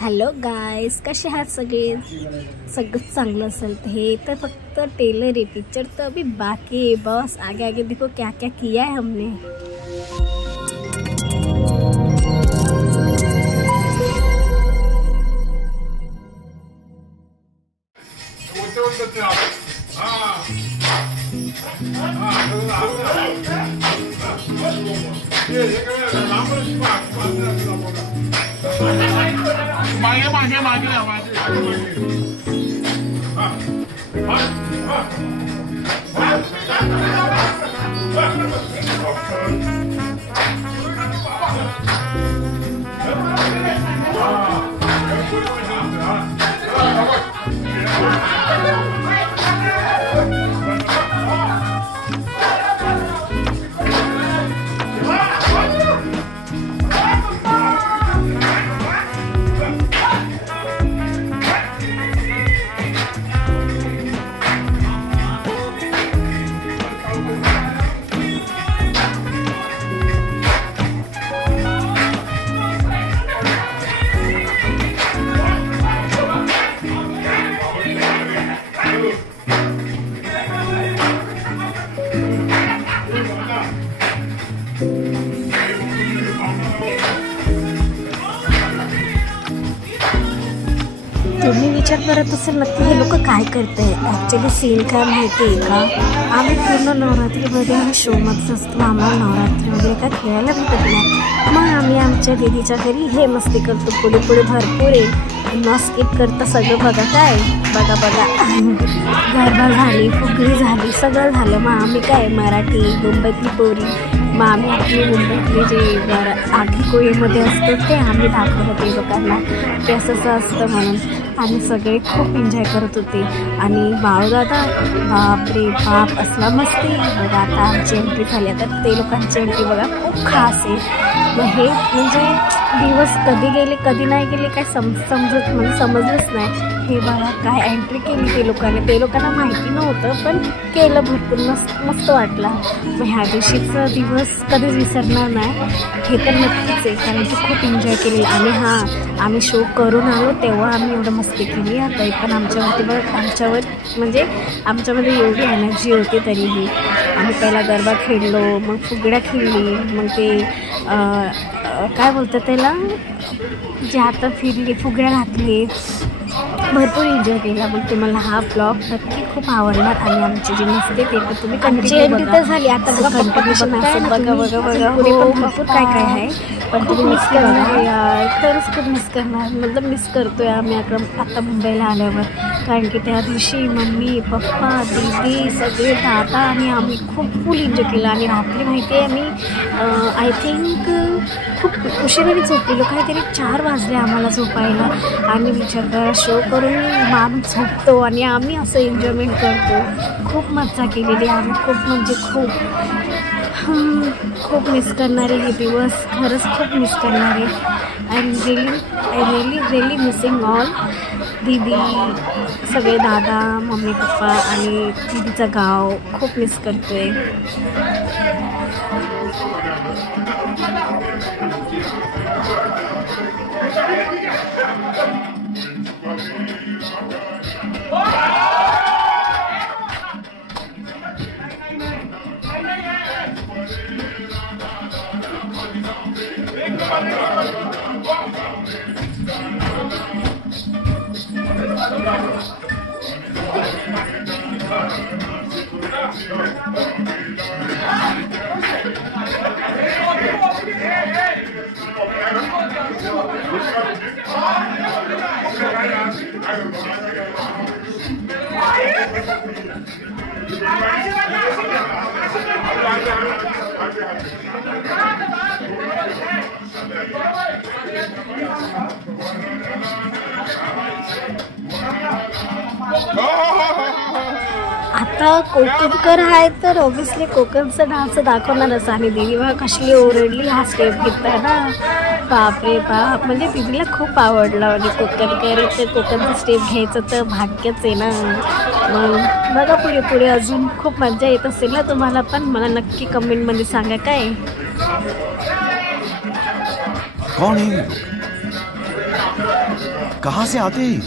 Hello guys, कसे आहात सगळे? सगळं चांगलं असेल तर हे तर फक्त टेलर है, पिक्चर तो अभी बाकी है। बस आगे आगे देखो क्या क्या किया है हमने। तुम्ही विचार करत असेल नक्की हे लोक काय करते। ॲक्च्युली सीन काय माहिती आहे का, आम्ही पूर्ण नवरात्रीमध्ये आम्ही शोमध्येच असतो। आम्हाला नवरात्री वगैरे काय खेळायला भेटत नाही। मग आम्ही आमच्या दीदीच्या घरी हे मस्ती करतो। पुढे पुढे भरपूर आहे, न स्किप करता सगळं बघा। काय बघा गरबा झाली, फुगडी झाली, सगळं झालं। मग आम्ही काय मराठी मुंबईतली पोरी, मग आम्ही आपली मुंबईतले जे आधी कोळीमध्ये असतो ते आम्ही दाखवलं ते लोकांना ते असं असतं म्हणून। आम्ही सगळे खूप एन्जॉय करत होते। आणि बाळूदादा बापरे बाप असला मस्ती बघा। आता आमची एंट्री झाली, आता ते लोकांची एंट्री बघा खूप खास आहे। मग हे म्हणजे दिवस कधी गेले कधी नाही गेले काय समजलंच नाही। हे बघा काय एंट्री केली ते लोकांना माहिती नव्हतं, पण केलं भरपूर मस्त वाटला। मग ह्या दिवशीचा दिवस कधीच विसरणार नाही हे तर नक्कीच आहे, कारण की खूप एन्जॉय केलेलं। आणि हां, आम्ही शो करून आलो तेव्हा आम्ही एवढं मस्ती केली। आता पण आमच्यावरती बघ आमच्यामध्ये एवढी एनर्जी होती तरीही आम्ही पहिला गरबा खेळलो, मग फुगड्या खेळली, मग ते काय बोलतात त्याला जे आता फिरली फुगड्या घातली, भरपूर एन्जॉय केला। मग तुम्हाला हा ब्लॉग नक्की खूप आवडणार। आणि आमची जी मस्ती ते तर तुम्ही कंटिन्यू बघा झाली। आता कंटिन्यूशन असेल बघा पुढे पण भरपूर काय काय आहे, पण तुम्ही मिस करणार यार, खरंच खूप मिस करणार। मतलब मिस करतोय आम्ही आता मुंबईला आल्यावर, कारण की त्या दिवशी मम्मी पप्पा दीदी सगळे दादा आणि आम्ही खूप फुल एन्जॉय केला। आणि रात्री माहिती आहे आम्ही आय थिंक खूप उशिराने झोपलेलो, काहीतरी 4 वाजले आम्हाला झोपायला। आणि विचार करा शो करून आम्ही झोपतो आणि आम्ही असं एन्जॉयमेंट करतो। खूप मजा केलेली आम्ही, खूप म्हणजे खूप मिस करणारे हे दिवस, खरंच खूप मिस करणारे। आय रिअली मिसिंग ऑल दीदी, सगळे दादा मम्मी पप्पा आणि दीदीचं गाव खूप मिस करतोय। आता कोकणकर आहे तर ऑब्विसली कोकणचा डान्स दाखवणारच। आणि देवी बघा कसली ओरडली हा स्टेप घेतला ना, बापरे बाप, म्हणजे दीदीला खूप आवडलं। आणि कोकणकर तर कोकणचा स्टेप घ्यायचं तर भाग्यच आहे ना। मग बघा पुढे पुढे अजून खूप मजा येत असेल ना तुम्हाला पण, मला नक्की कमेंटमध्ये सांगा काय। कौन है? कहाँ से आते हैं?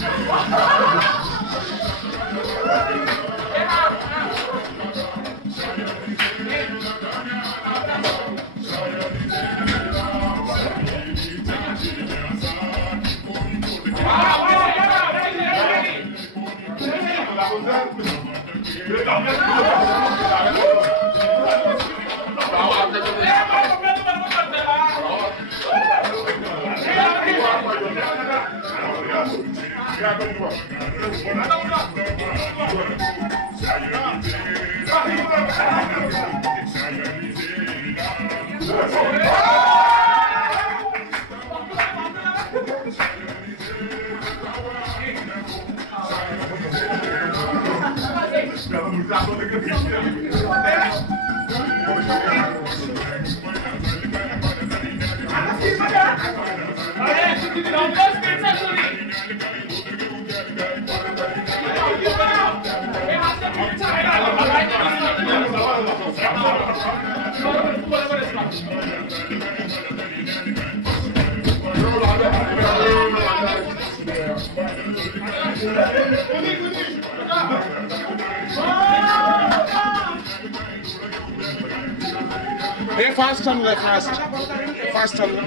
Hey, fast on the fast on the.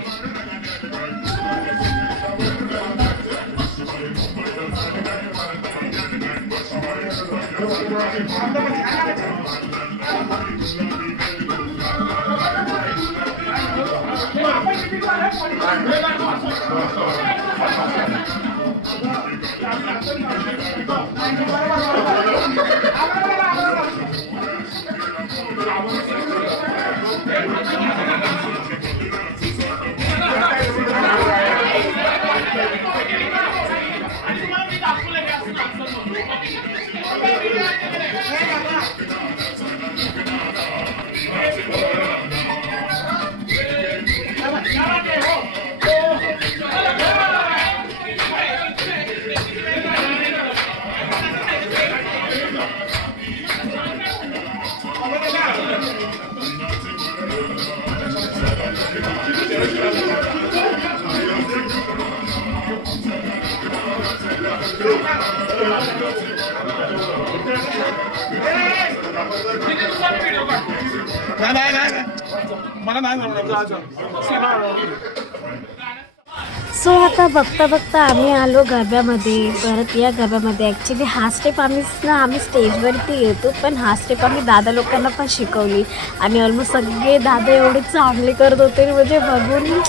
So आता बघता बघता आम्ही आलो गरब्यामध्ये. परत या गरब्यामध्ये ॲक्च्युली हा स्टेप आम्ही स्टेजवरती येतो, पण हा स्टेप आम्ही दादा लोकांना पण शिकवली आणि ऑलमोस्ट सगळे दादा एवढे चांगले करत होते म्हणजे बघून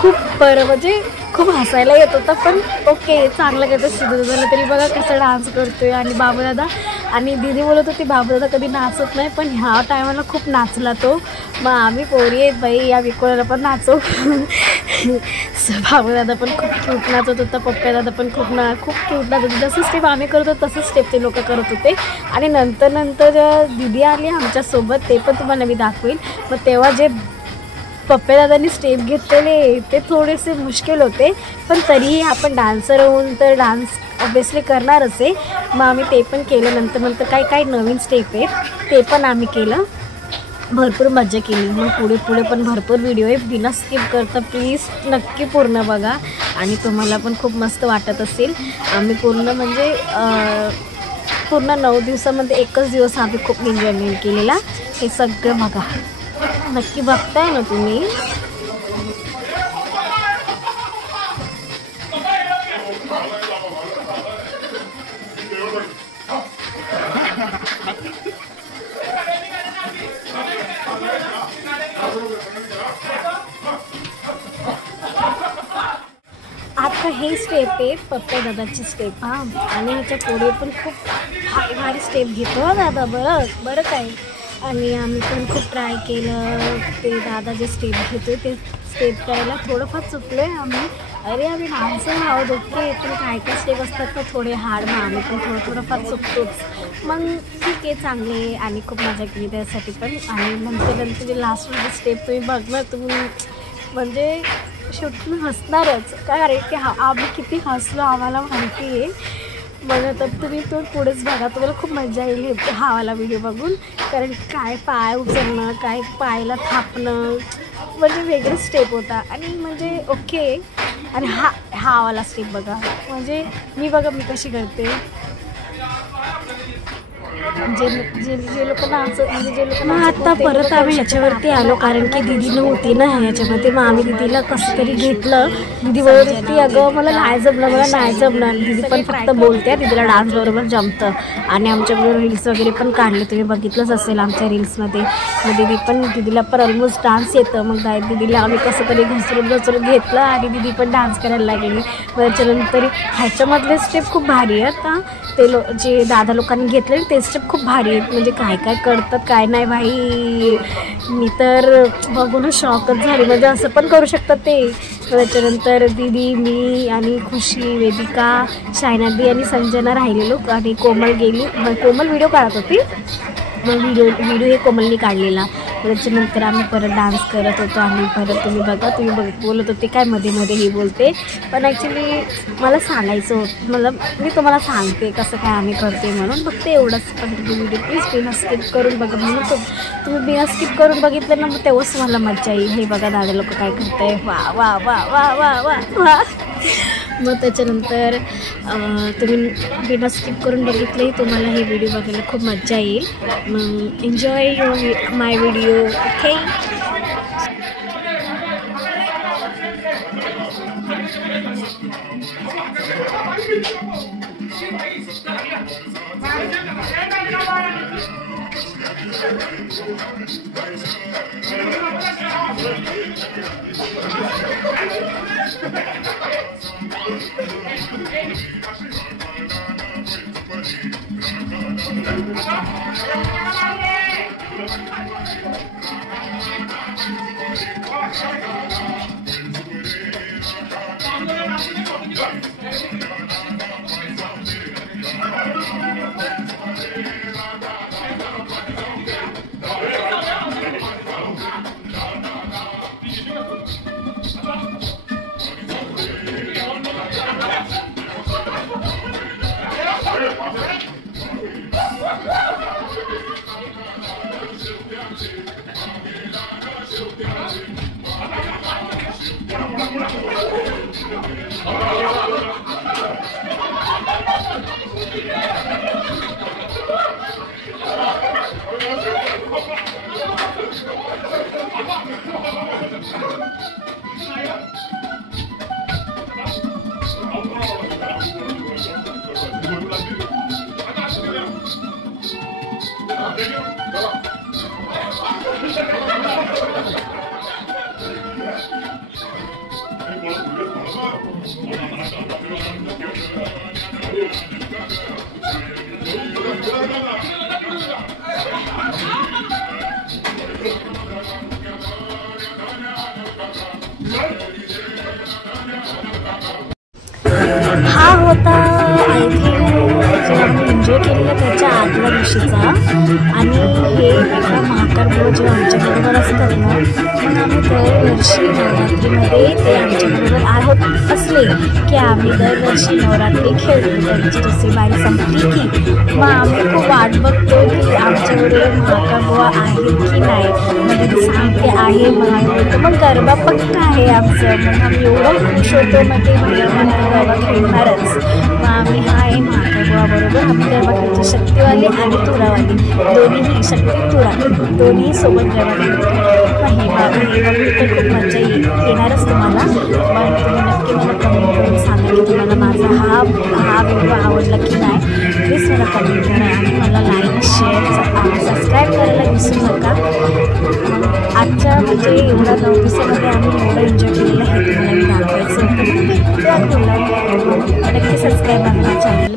खूप बरं म्हणजे खूप हसायला येत होतं. पण ओके चांगलं करतं. सिद्धूदादाला तरी बघा कसं डान्स करतोय आणि बाबूदादा आणि दीदी बोलत होती बाबूदादा कधी नाचत नाही, पण ह्या टायमाला खूप नाचला तो. मग आम्ही पोरी आहेत बाई या विकोळाला पण नाचव. बाबूदादा पण खूप क्यूट नाचत होता, पप्प्यादादा पण खूप क्यूट नाचत होता. जसं स्टेप आम्ही करत होतो तसंच स्टेप ते लोक करत होते. आणि नंतर दीदी आली आमच्यासोबत, ते पण तुम्हाला मी दाखवेल. मग तेव्हा जे पप्प्यादादांनी स्टेप घेतलेले ते थोडेसे मुश्किल होते, पण तरीही आपण डान्सर होऊन तर डान्स ऑब्वियसली करणारच आहे. मग आम्ही ते पण केलं. नंतर काय नवीन स्टेप आहेत ते पण आम्ही केलं. भरपूर मजा केली. मग पुढे पण भरपूर व्हिडिओ आहे, बिना स्किप करता प्लीज नक्की पूर्ण बघा आणि तुम्हाला पण खूप मस्त वाटत असेल. आम्ही पूर्ण 9 दिवसामध्ये एकच दिवस आम्ही खूप एन्जॉयमेंट केलेला. हे सगळं बघा, नक्की बघताय ना तुम्ही. आता हे स्टेप आहे पप्प्यादादाची स्टेप. आणि ह्याच्या पुढे पण खूप भारी स्टेप घेतो दादा. बरं काय. आणि आम्ही पण खूप ट्राय केलं. ते दादा जे स्टेप घेतो ते स्टेप करायला थोडंफार चुकलो आहे आम्ही. आम्ही डान्सर आहोत ओके, पण काय स्टेप असतात तर थोडे हार्ड. मग आम्ही पण थोडंफार चुकतोच. मग ठीक आहे, चांगले आणि खूप मजा केली त्यासाठी पण. आणि नंतर जे लास्टमध्ये स्टेप तुम्ही बघणार तुम्ही म्हणजे शेवटी हसणारच. काय अरे की आम्ही किती हसलो आम्हाला माहिती आहे. बघा तर तुम्ही तो पुढेच बघा, तुम्हाला खूप मजा येईल हा वाला व्हिडिओ बघून. कारण काय पाय उचलणं, काय पायाला थापणं म्हणजे वेगळं स्टेप होता. आणि म्हणजे ओके आणि हा वाला स्टेप बघा, म्हणजे मी बघा मी कशी करते. जे लोक नाचत म्हणजे जे लोक आता परत आम्ही ह्याच्यावरती आलो कारण की दिदी नव्हती ना ह्याच्यामध्ये. मग आम्ही दिदीला कसं तरी घेतलं. दिदी बोलती अगं मला नाही जमणार. दिदी पण फक्त बोलते, दिदीला डान्स बरोबर जमतं. आणि आमच्याबरोबर रील्स वगैरे पण काढले, तुम्ही बघितलंच असेल आमच्या रील्समध्ये. मग दिदीला पण ऑलमोस्ट डान्स येतं. मग दिदीला आम्ही कसं तरी घसरून घेतलं आणि दिदी पण डान्स करायला लागली. त्याच्यानंतर ह्याच्यामधले स्टेप खूप भारी आहेत. ते जे दादा लोकांनी घेतले ते स्टेप खूप भारी आहेत. म्हणजे काय करतात काय नाही भाई, मी तर बघून शॉकच झाली. म्हणजे असं पण करू शकतात ते. त्याच्यानंतर दिदी, मी आणि खुशी, वेदिका, शायनादी आणि संजना राहिलेलो आणि कोमल गेली. कोमल व्हिडिओ काढत होती. मग व्हिडिओ हे कोमलनी काढलेला. त्याच्यानंतर आम्ही परत डान्स करत होतो. आणि परत तुम्ही बोलत होते काय मध्ये ही बोलते, पण ॲक्च्युली मला सांगायचं होतं. मी तुम्हाला सांगते कसं काय आम्ही करते म्हणून, फक्त एवढंच. पण व्हिडिओ प्लीज बिना स्किप करून बघा. म्हणून तुम्ही बिना स्किप करून बघितलं ना, मग तेव्हाच मला मजा येईल. हे बघा दादा लोक काय करत आहे, वा वा वा वा वा वा वा. मग त्याच्यानंतर तुम्ही बिना स्किप करून बघितले, तुम्हाला हे व्हिडिओ बघायला खूप मजा येईल. मग एन्जॉय माय व्हिडिओ. ओके. हा होता आय थिंक जे आम्ही एन्जॉय केलेला त्याच्या आदल्या दिवशीचा. आणि हे महाकाल जेव्हा आमच्याबरोबर असतात ना, मग आम्ही दरवर्षी नवरात्रीमध्ये ते आमच्याबरोबर असले की आम्ही दरवर्षी नवरात्री खेळतो. त्यांची दुसरी बारी संपली की मग आम्ही खूप वाट बघतो की आमच्याबरोबर महाकाल बुवा आहेत की नाही. म्हणजे सांगते आहे मग गरबा पक्का आहे आमचं. मग आम्ही एवढं खुश होतो. मग ते गरबा खेळणारच. मग आम्ही आहे महाकालबुवाबरोबर आम्ही गरबा खेळतो. शक्तीवाली आणि तुरावाली दोन्हीही, शक्ती तुरा दोन्ही सोबत गरबा खेळतो. मग हे बाबा तर खूप मजा येणारच तुम्हाला. पण तुम्ही नक्की मला कमेंट करून सांगा की तुम्हाला माझा हा व्हिडिओ आवडला की नाही. प्लीज मला कमेंट करा आणि मला लाईक, शेअर, सबस्क्राईब करायला विसरू नका. आजच्या म्हणजे एवढ्या 9 दिवसामध्ये आम्ही एवढं एन्जॉय केलेलं आहे तुम्हाला मी दाखवायचं होतं. नक्की सबस्क्राईब करा चॅनल.